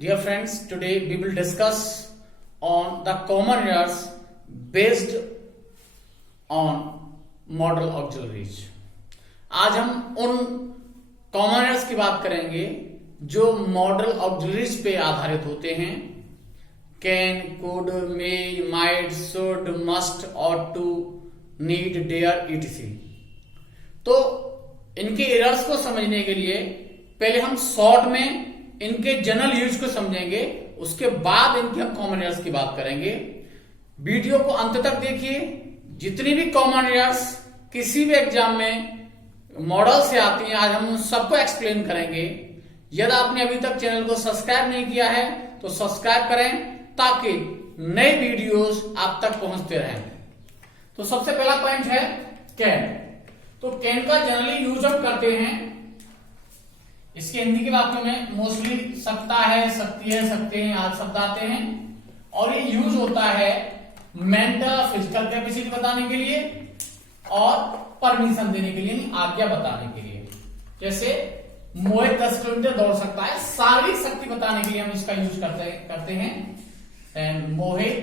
Dear friends, today we will discuss on the common errors based on model auxiliaries. आज हम उन common errors की बात करेंगे जो मॉडल ऑक्सिलरीज पे आधारित होते हैं। Can, could, may, might, should, must, ought to, need, dare, etc. तो इनके एरर्स को समझने के लिए पहले हम शॉर्ट में इनके जनरल यूज को समझेंगे, उसके बाद इनकी हम कॉमन एरर्स की बात करेंगे। वीडियो को अंत तक देखिए। जितनी भी कॉमन एरर्स किसी भी एग्जाम में मॉडल से आती हैं, आज हम उन सबको एक्सप्लेन करेंगे। यदि आपने अभी तक चैनल को सब्सक्राइब नहीं किया है तो सब्सक्राइब करें ताकि नए वीडियोस आप तक पहुंचते रहें। तो सबसे पहला पॉइंट है कैन। तो कैन का जनरली यूज हम करते हैं, इसके हिंदी की बातों में मोस्टली सकता है, सकती है, सकते हैं आदि शब्द आते हैं, और ये यूज होता है मेंटल फिजिकल कैपेसिटी बताने के लिए और परमिशन देने के लिए, आज्ञा बताने के लिए। जैसे मोहित 10 किलोमीटर दौड़ सकता है, शारीरिक शक्ति बताने के लिए हम इसका यूज करते हैं। मोहित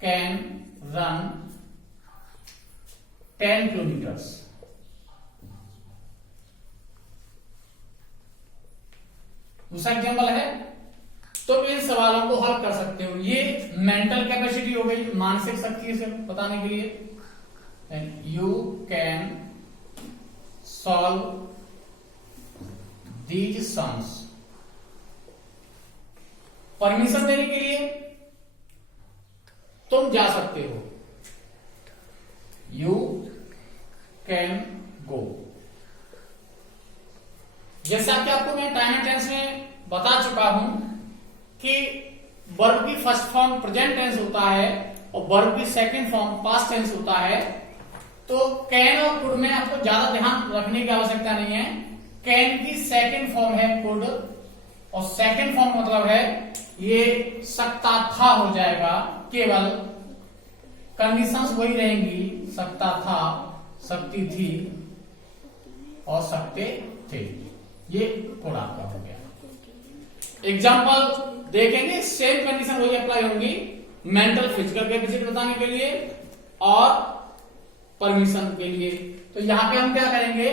कैन रन 10 किलोमीटर्स। दूसरा एग्जाम्पल है, तो इन सवालों को हल कर सकते हो। ये मेंटल कैपेसिटी हो गई, मानसिक शक्ति से बताने के लिए। You can solve these sums. Permission देने के लिए तुम जा सकते हो, यू कैन गो। जैसा कि आपको मैं टाइम एंड टेंस में बता चुका हूं कि वर्ब की फर्स्ट फॉर्म प्रेजेंट टेंस होता है और वर्ब की सेकंड फॉर्म पास्ट टेंस होता है। तो कैन और कुड में आपको ज्यादा ध्यान रखने की आवश्यकता नहीं है। कैन की सेकंड फॉर्म है कुड, और सेकंड फॉर्म मतलब है ये सकता था हो जाएगा, केवल कंडीशंस वही रहेंगी, सकता था, सकती थी और सकते थे। ये कोड आपका हो गया। एग्जाम्पल देखेंगे, सेम कंडीशन वही अप्लाई होंगी मेंटल फिजिकल कैपेसिटी बताने के लिए और परमिशन के लिए। तो यहां पे हम क्या करेंगे,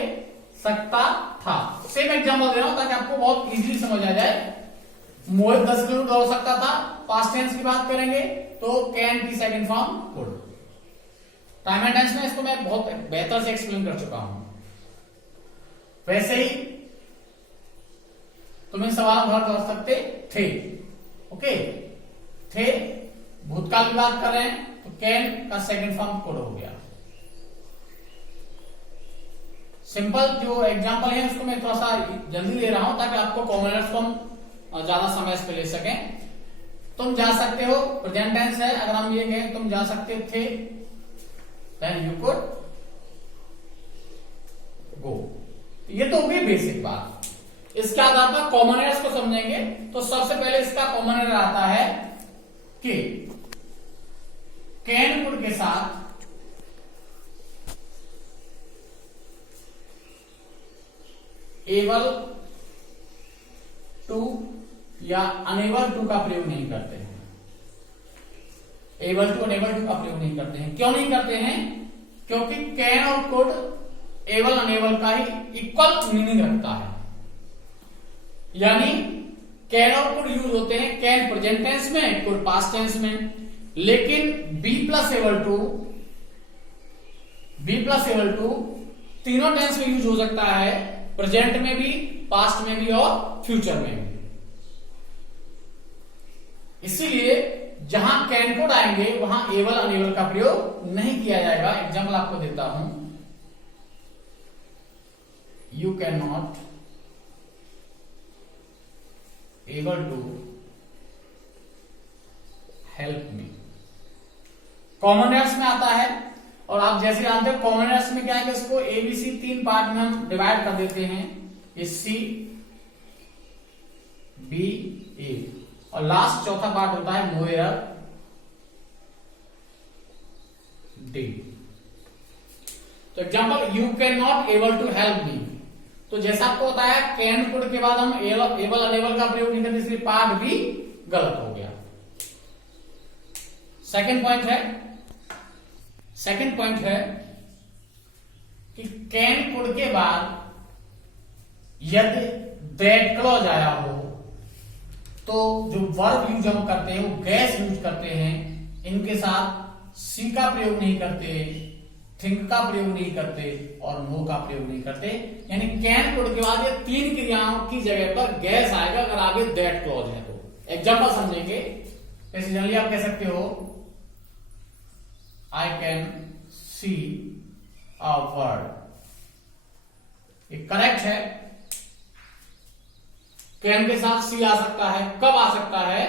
सकता था। सेम एग्जाम्पल दे रहा हूं ताकि आपको बहुत इजीली समझ आ जाए। मोहित 10 किलोमीटर दौड़ सकता था, पास्ट टेंस की बात करेंगे तो कैन की second form could. Time and tense में इसको मैं बहुत बेहतर से एक्सप्लेन कर चुका हूं। वैसे ही तुम इन सवाल को हल कर सकते थे। ओके, थे भूतकाल की बात कर रहे हैं तो कैन का सेकंड फॉर्म कुड हो गया। सिंपल जो एग्जांपल है उसको मैं थोड़ा सा जल्दी ले रहा हूं ताकि आपको कॉमन एरर्स को हम ज्यादा समय पे ले सकें। तुम जा सकते हो प्रेजेंट टेंस है, अगर हम ये कहें तुम जा सकते थे, देन यू कुड गो। ये तो होगी बेसिक बात। इसके आधार पर कॉमन एरर्स को समझेंगे। तो सबसे पहले इसका कॉमन एरर आता है कि कैन कुड के साथ एबल टू या अनेबल टू का प्रयोग नहीं करते हैं। एबल टू अनेबल टू का प्रयोग नहीं करते हैं। क्यों नहीं करते हैं? क्योंकि कैन और कुड एबल अनेबल का ही इक्वल मीनिंग रखता है। यानी कैन और कुड यूज होते हैं कैन प्रेजेंट टेंस में, कुड पास्ट टेंस में, लेकिन बी प्लस एबल टू तीनों टेंस में यूज हो सकता है, प्रेजेंट में भी, पास्ट में भी और फ्यूचर में भी। इसीलिए जहां कैन कुड आएंगे वहां एबल अनेबल का प्रयोग नहीं किया जाएगा। एग्जाम्पल आपको देता हूं, you can not able to help me. Common errors में आता है, और आप जैसे जानते हो कॉमन एरर्स में क्या है कि इसको एबीसी 3 पार्ट में हम डिवाइड कर देते हैं, ये सी, बी, ए, और लास्ट चौथा पार्ट होता है नो एरर, डी। तो example, you can not able to help me. तो जैसा आपको बताया कैन कुड के बाद हम एबल अनेबल का प्रयोग नहीं करते, इसलिए पार्ट भी गलत हो गया। सेकंड पॉइंट है कि कैन कुड के बाद यदि दैट क्लॉज आया हो तो जो वर्ब यूज हम करते हैं वो गैस यूज करते हैं, इनके साथ सी का प्रयोग नहीं करते, थिंक का प्रयोग नहीं करते और नो का प्रयोग नहीं करते। यानी कैन कुड के बाद ये तीन क्रियाओं की जगह पर गैस आएगा अगर आगे दैट क्लॉज है तो। एग्जांपल समझेंगे, जैसे जनरली आप कह सकते हो आई कैन सी अ वर्ड, ये करेक्ट है। कैन के साथ सी आ सकता है, कब आ सकता है?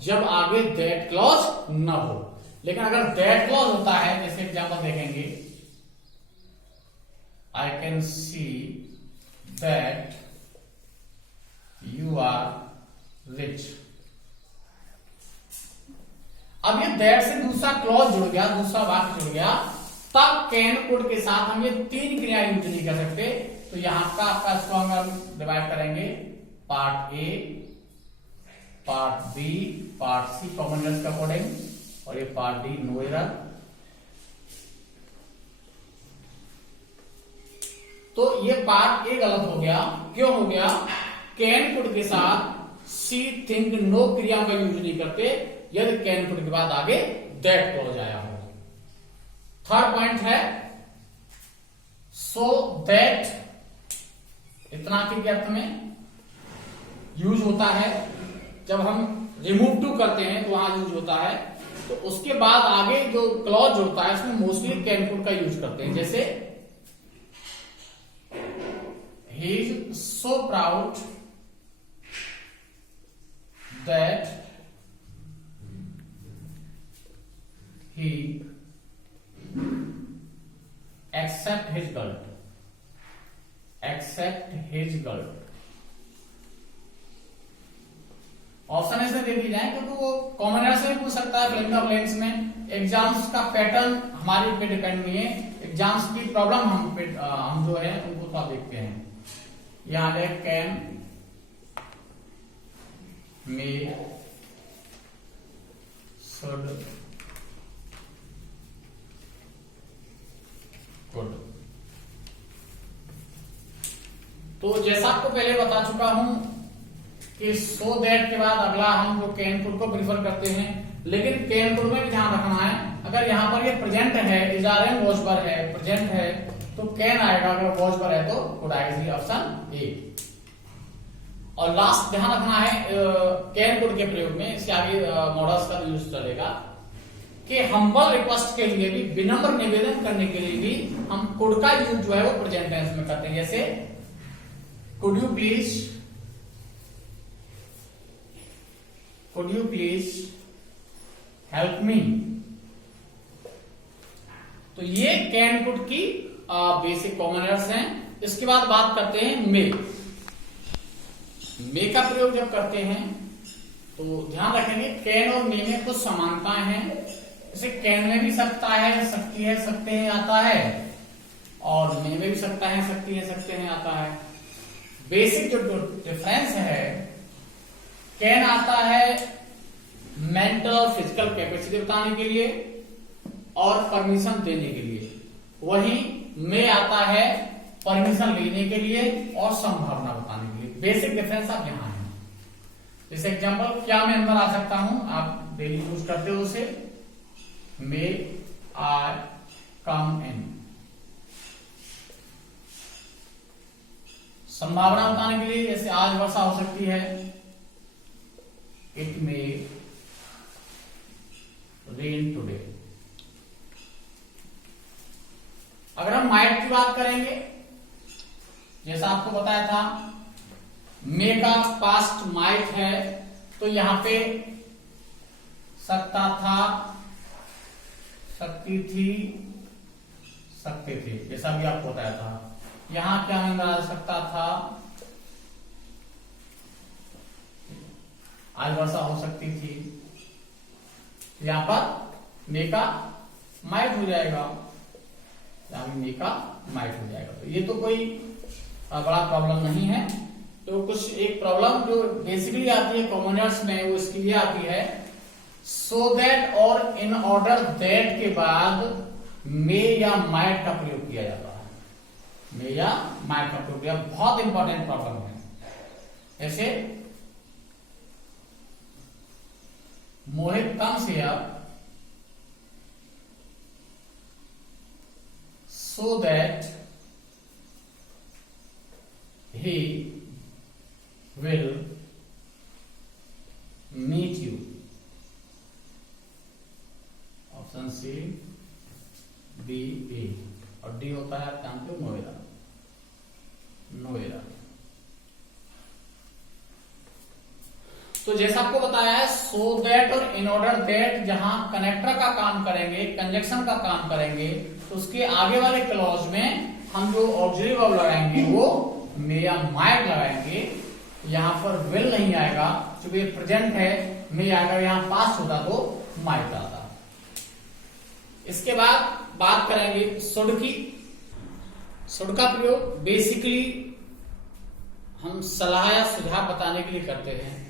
जब आगे दैट क्लॉज न हो। लेकिन अगर दैट क्लॉज होता है, जैसे एग्जांपल देखेंगे, I can see that you are rich. अब ये दैट से दूसरा क्लॉज जुड़ गया, दूसरा वाक्य जुड़ गया, तब कैन कुड के साथ हम ये तीन क्रिया यूज नहीं कर सकते। तो यहां का आपका इसको हम डिवाइड करेंगे, part A, part B, part C common errors के अकॉर्डिंग, और ये पार्ट डी नो एरर। तो ये पार्ट ए गलत हो गया। क्यों हो गया? कैन कुड के साथ सी, थिंक, नो क्रिया का यूज नहीं करते यदि कैन कुड के बाद आगे दैट क्लॉज आया हो। थर्ड पॉइंट है सो दैट, इतना के अर्थ में यूज होता है। जब हम रिमूव टू करते हैं तो वहां यूज होता है। तो उसके बाद आगे जो क्लॉज होता है उसमें मोस्टली कैन कुड का यूज करते हैं। जैसे he is so proud that he accept his girl, option ऐसे दे दी जाए क्योंकि वो कॉमन एरर से भी पूछ सकता है, फिल इन द ब्लैंक्स में। एग्जाम्स का पैटर्न हमारे पे डिपेंड नहीं है, एग्जाम्स की प्रॉब्लम हम जो है उनको तो देखते हैं। यहां है कैन, मे, शुड, कुड। तो जैसा आपको पहले बता चुका हूं कि सो दैट के बाद अगला हम जो कैन कुड को प्रीफर करते हैं, लेकिन कैन कुड में भी ध्यान रखना है, अगर यहां पर ये प्रेजेंट है, इज आर एम वॉच पर है, प्रेजेंट है तो कैन आएगा, अगर वॉच पर है तो कुड आएगा, ऑप्शन ए। और लास्ट ध्यान रखना है कैन कुड के प्रयोग में, इसके आगे मॉडल्स का यूज चलेगा कि हम्बल रिक्वेस्ट के लिए भी, विनम्र निवेदन करने के लिए भी हम कुड का यूज जो है वो प्रेजेंट टेंस में करते हैं। जैसे could you please help me. तो ये कैन कुड की बेसिक कॉमन एरर्स हैं। इसके बाद बात करते हैं मे का प्रयोग जब करते हैं तो ध्यान रखेंगे कैन और मे में कुछ समानताएं हैं। जैसे कैन में भी सकता है, सकती है, सकते हैं आता है, और मे में भी सकता है, सकती है, सकते हैं आता है। बेसिक जो डिफरेंस है, कैन आता है मेंटल और फिजिकल कैपेसिटी बताने के लिए और परमिशन देने के लिए, वहीं में आता है परमिशन लेने के लिए और संभावना बताने के लिए। बेसिक डिफरेंस आप यहां है। जैसे एग्जांपल क्या मैं अंदर आ सकता हूं, आप डेली यूज करते हो उसे, मे आई कम इन। संभावना बताने के लिए जैसे आज वर्षा हो सकती है, इट मे रेन टुडे। अगर हम माइट की बात करेंगे, जैसा आपको बताया था मे का पास्ट माइट है, तो यहां पे सकता था, सकती थी, सकते थे, जैसा भी आपको बताया था। यहां क्या आ सकता था, आज वर्षा हो सकती थी, यहां पर मे का माइट हो जाएगा, मे का माइट हो जाएगा। तो ये तो कोई बड़ा प्रॉब्लम नहीं है। तो कुछ एक प्रॉब्लम जो बेसिकली आती है कॉमन एयर्स में वो इसके लिए आती है, सो दैट और इन ऑर्डर दैट के बाद मे या माइट का प्रयोग किया जाता है। मे या माइट का प्रयोग किया, बहुत इंपॉर्टेंट प्रॉब्लम है। ऐसे Mohit comes here so that he will meet you. Option C B A और डी होता है, आप जानते हो, नोएडा। तो जैसा आपको बताया है, सो दैट और इन ऑर्डर दैट जहां कनेक्टर का काम करेंगे, कंजक्शन का काम करेंगे, तो उसके आगे वाले क्लॉज में हम जो ऑक्सिलरी वर्ब लगाएंगे वो मे या माइट लगाएंगे। यहां पर विल नहीं आएगा, क्योंकि ये प्रेजेंट है, मे आएगा। यहां पास्ट होता तो माइट आता। इसके बाद बात करेंगे शुड की। शुड का प्रयोग बेसिकली हम सलाह या सुझाव बताने के लिए करते हैं।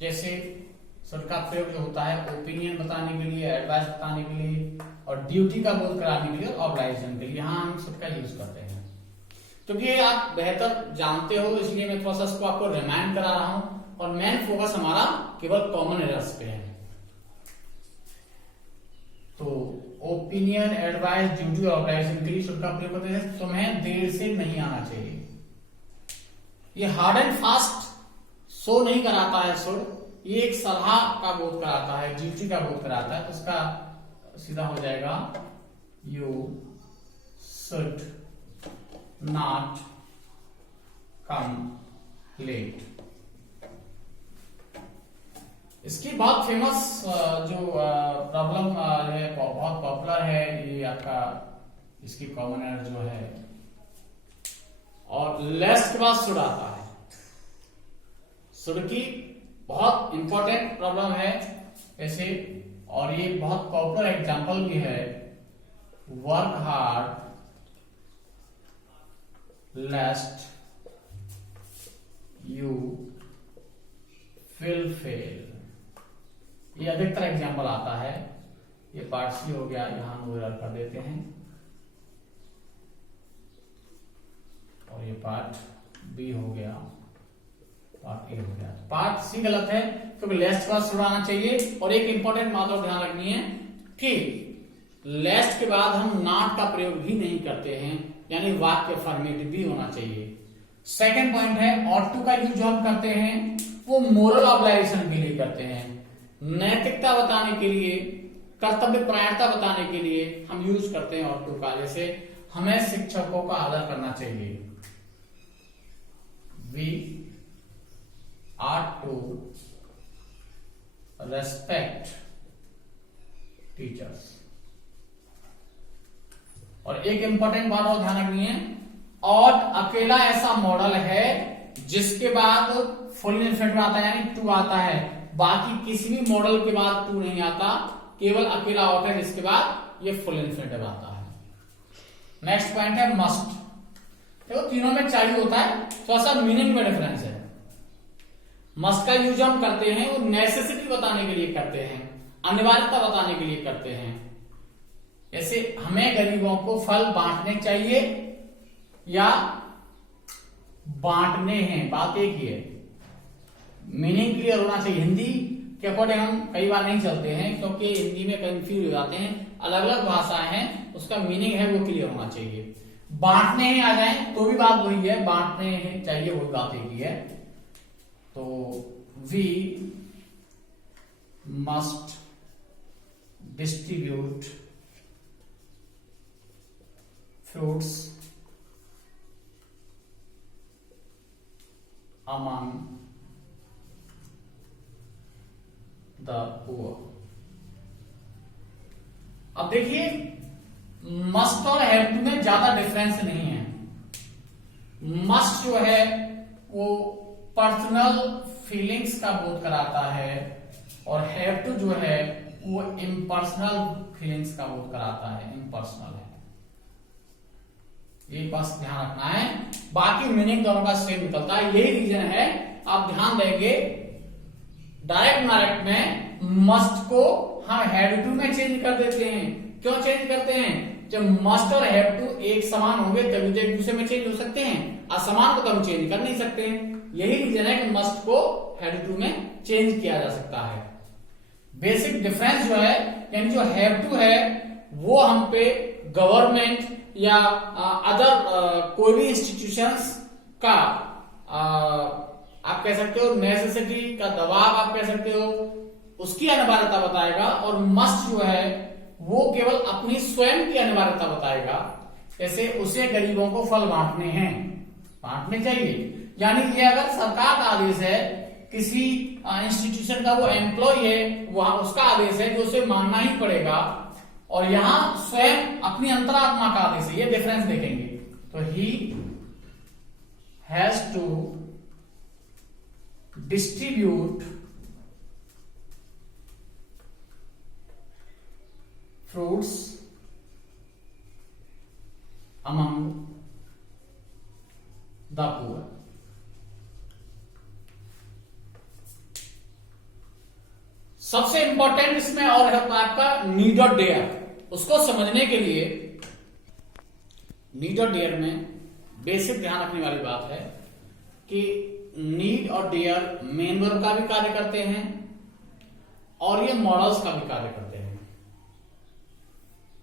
जैसे शुड का प्रयोग जो होता है ओपिनियन बताने के लिए, एडवाइस बताने के लिए, और ड्यूटी का बोध कराने के लिए, और ऑब्लाइजेशन के लिए, यहां हम शुड का यूज करते हैं। क्योंकि ये आप बेहतर जानते हो, इसलिए मैं थोड़ा सा इसको आपको रिमाइंड करा रहा हूं। और मेन फोकस हमारा केवल कॉमन एरर्स पे है। तो ओपिनियन, एडवाइस, ड्यूटी और ऑब्लाइजेशन के लिए शुड का प्रयोग करते हैं। तुम्हें देर से नहीं आना चाहिए। ये हार्ड एंड फास्ट सो नहीं कराता है शुड, ये एक सलाह का बोध कराता है, ड्यूटी का बोध कराता है। तो उसका सीधा हो जाएगा you should not come late. इसकी बहुत फेमस जो प्रॉब्लम है, बहुत पॉपुलर है, ये आपका इसकी कॉमन एरर जो है, और लेस्ट के बाद शुड आता है। शुड की बहुत इंपॉर्टेंट प्रॉब्लम है ऐसे, और ये बहुत पॉपुलर एग्जांपल भी है। Work hard लेस्ट you will fail, ये अधिकतर एग्जांपल आता है। ये पार्ट सी हो गया, यहां हम एरर कर देते हैं, और ये पार्ट बी हो गया, पार्ट ए हो गया। पार्ट सी गलत है, क्योंकि लेस्ट के बाद शुड आना चाहिए। और एक इंपॉर्टेंट बात और ध्यान रखनी है कि लेस्ट के बाद हम नॉट का प्रयोग भी नहीं करते हैं, यानी वाक्य फॉर्मेटिव भी होना चाहिए। सेकंड पॉइंट है, ऑट टू का यूज जो हम करते हैं वो मोरल ऑब्लाइजेशन के लिए करते हैं, नैतिकता बताने के लिए, कर्तव्य परायणता बताने के लिए हम यूज करते हैं ऑट टू का। जैसे हमें शिक्षकों का आदर करना चाहिए, we are to respect teachers. और एक इंपॉर्टेंट बात और ध्यान रखनी है, और अकेला ऐसा मॉडल है जिसके बाद फुल इन्फिनिटिव आता है, यानी टू आता है। बाकी किसी भी मॉडल के बाद टू नहीं आता, केवल अकेला ऑट है जिसके बाद ये फुल इन्फिनिटिव आता है। नेक्स्ट पॉइंट है मस्ट। देखो तीनों में चाहिए होता है, थोड़ा सा मीनिंग में डिफरेंस है। मस्ट का यूज हम करते हैं वो नेसेसिटी बताने के लिए करते हैं, अनिवार्यता बताने के लिए करते हैं। जैसे हमें गरीबों को फल बांटने चाहिए या बांटने हैं, बात एक ही है। मीनिंग क्लियर होना चाहिए। हिंदी के अकॉर्डिंग हम कई बार नहीं चलते हैं, क्योंकि हिंदी में कंफ्यूज हो जाते हैं, अलग अलग भाषाएं हैं, उसका मीनिंग है वो क्लियर होना चाहिए। बांटने ही आ जाए तो भी बात वही है, बांटने चाहिए वही बात एक ही है। तो we must distribute fruits among the poor। अब देखिए मस्ट और हैव टू में ज्यादा डिफरेंस नहीं है। मस्ट जो है वो पर्सनल फीलिंग्स का बोध कराता है, और हैव टू जो है वो इम्पर्सनल फीलिंग्स का बोध कराता है, इम्पर्सनल है। ये बस ध्यान रखना है, बाकी मीनिंग दोनों का सेम निकलता है। यही रीजन है, आप ध्यान देंगे डायरेक्ट इनडायरेक्ट में मस्ट को हम हैव टू में चेंज कर देते हैं। क्यों चेंज करते हैं? जब मस्ट और हैव टू एक समान होंगे तभी तो एक दूसरे में चेंज हो सकते हैं, असमान को तो हम चेंज कर नहीं सकते। यही रीजन है कि मस्ट को हैव टू में चेंज किया जा सकता है। बेसिक डिफरेंस जो है, यानी जो हैव टू है वो हम पे गवर्नमेंट या अदर कोई भी इंस्टीट्यूशंस का आप कह सकते हो नेसेसिटी का दबाव आप कह सकते हो, उसकी अनिवार्यता बताएगा। और मस्ट जो है वो केवल अपनी स्वयं की अनिवार्यता बताएगा। जैसे उसे गरीबों को फल बांटने हैं, बांटने चाहिए, यानी ये अगर सरकार का आदेश है, किसी इंस्टीट्यूशन का वो एम्प्लॉय है, वहां उसका आदेश है जो उसे मानना ही पड़ेगा। और यहां स्वयं अपनी अंतरात्मा का आदेश है, ये डिफरेंस देखेंगे। तो he has to distribute fruits among the poor। सबसे इंपॉर्टेंट इसमें और है आपका नीड और डेयर। उसको समझने के लिए नीड और डेयर में बेसिक ध्यान रखने वाली बात है कि नीड और डेयर मेन वर्ब का भी कार्य करते हैं और ये मॉडल्स का भी कार्य करते हैं।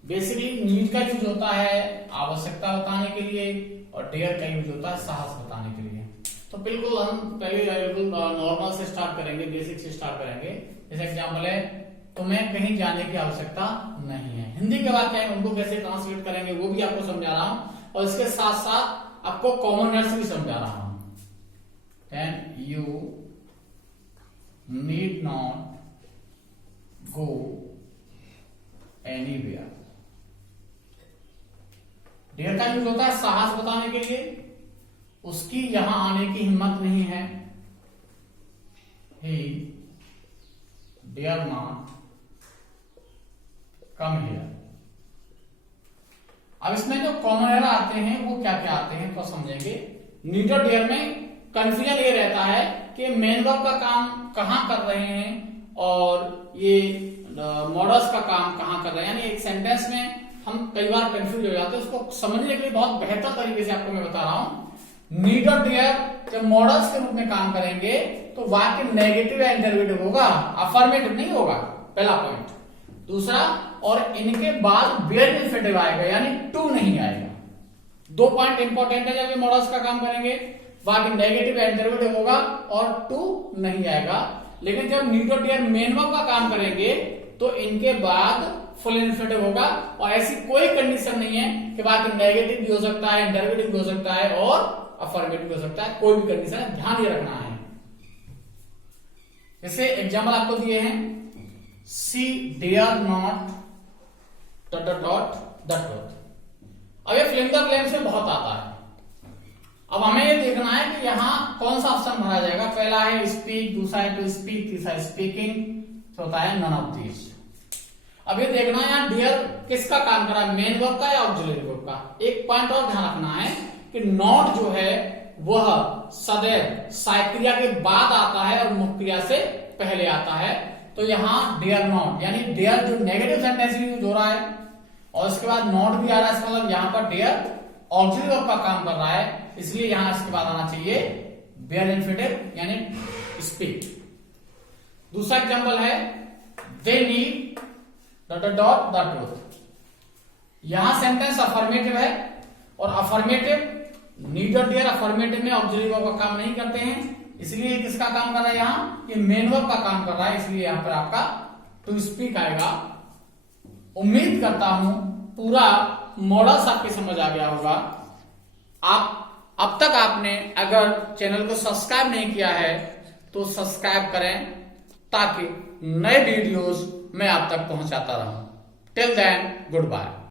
बेसिकली नीड का यूज होता है आवश्यकता बताने के लिए और डेयर का यूज होता है साहस बताने के लिए। तो बिल्कुल हम पहले बिल्कुल नॉर्मल से स्टार्ट करेंगे, बेसिक से स्टार्ट करेंगे। जैसे एग्जाम्पल है, तुम्हें कहीं जाने की आवश्यकता नहीं है। हिंदी के वाक्य है, उनको कैसे ट्रांसलेट करेंगे वो भी आपको समझा रहा हूं और इसके साथ साथ आपको कॉमन वर्ड्स भी समझा रहा हूं। Then you need not go anywhere. Dare का यूज होता है साहस बताने के लिए, उसकी यहां आने की हिम्मत नहीं है। He dare not come here। अब इसमें जो कॉमन एरर आते हैं वो क्या क्या आते हैं तो समझेंगे। नीड और डेयर में कंफ्यूजन ये रहता है कि मेन वर्ब का काम कहां कर रहे हैं और ये मॉडल्स का काम कहां कर रहे हैं। यानी एक सेंटेंस में हम कई बार कंफ्यूज हो जाते हैं, उसको समझने के लिए बहुत बेहतर तरीके से आपको मैं बता रहा हूं। नीड और डेयर जब मॉडल्स के रूप में काम करेंगे तो वाक्य नेगेटिव या इंटरवेटिव होगा, अफर्मेटिव नहीं होगा, पहला पॉइंट। दूसरा, और इनके बाद वेयर इन्फिनेटिव आएगा, यानी टू नहीं आएगा। दो पॉइंट इंपॉर्टेंट है जब ये मॉडल्स का काम करेंगे, वाक्य नेगेटिव या इंटरवेटिव होगा और टू नहीं आएगा। लेकिन जब नीड और डेयर मेन वर्ब का काम करेंगे तो इनके बाद फुल इन्फिनेटिव होगा और ऐसी कोई कंडीशन नहीं है कि वाक्य नेगेटिव भी हो सकता है, इंटरवेटिव भी हो सकता है और अफर्मेटिव भी हो सकता है। कोई भी कंडीशन है, ध्यान ये रखना है। जैसे एग्जाम्पल आपको दिए हैं, see dare not dot dot the truth. अब ये फिल्म द ब्लैंक्स में बहुत आता है। अब हमें ये देखना है कि यहां कौन सा ऑप्शन भरा जाएगा। पहला है स्पीक, दूसरा है टू स्पीक, तीसरा स्पीकिंग, चौथा है नन ऑफ दीज। अब ये देखना है यहाँ डियर किसका काम कर रहा है, मेन वर्ब का या ऑक्सिलरी वर्ब का। एक पॉइंट और ध्यान रखना है कि नॉट जो है वह सदैव सहायक क्रिया के बाद आता है और मुख्य क्रिया से पहले आता है। तो यहाँ डियर नॉट, यानी डियर जो नेगेटिव सेंटेंस यूज हो रहा है और इसके बाद नॉट भी आ रहा है, इसका मतलब यहाँ पर डियर ऑक्सिलरी वर्ब का काम कर रहा है, इसलिए यहां इसके बाद आना चाहिए वेयर इन्फिनेटिव यानी स्पीक। दूसरा एग्जांपल है, they need dot dot the truth. यहां सेंटेंस अफर्मेटिव है और अफर्मेटिव नीड और डियर अफर्मेटिव में ऑक्सिलरी वर्ब का काम नहीं करते हैं, इसलिए किसका काम कर रहा है, यहां ये मेन वर्ब का काम कर रहा है, इसलिए यहां पर आपका टू स्पीक आएगा। उम्मीद करता हूं पूरा मॉडल्स आपके समझ आ गया होगा। आप अब तक आपने अगर चैनल को सब्सक्राइब नहीं किया है तो सब्सक्राइब करें ताकि नए वीडियोस मैं आप तक पहुंचाता रहूं। Till then, good bye.